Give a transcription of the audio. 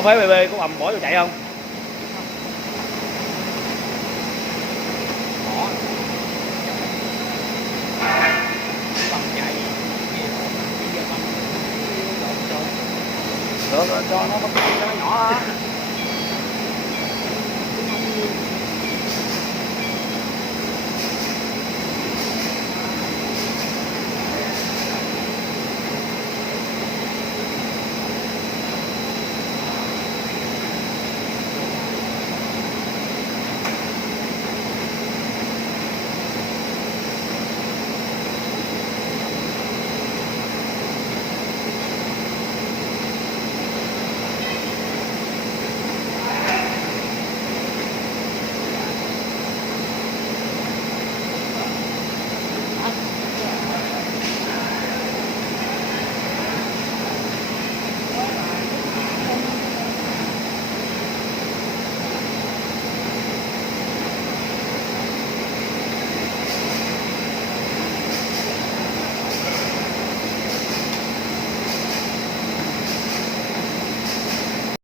phế BB có ầm bỏ vô chạy không? Bỏ bằng chạy Được, cho nó bắt cho nó nhỏ á.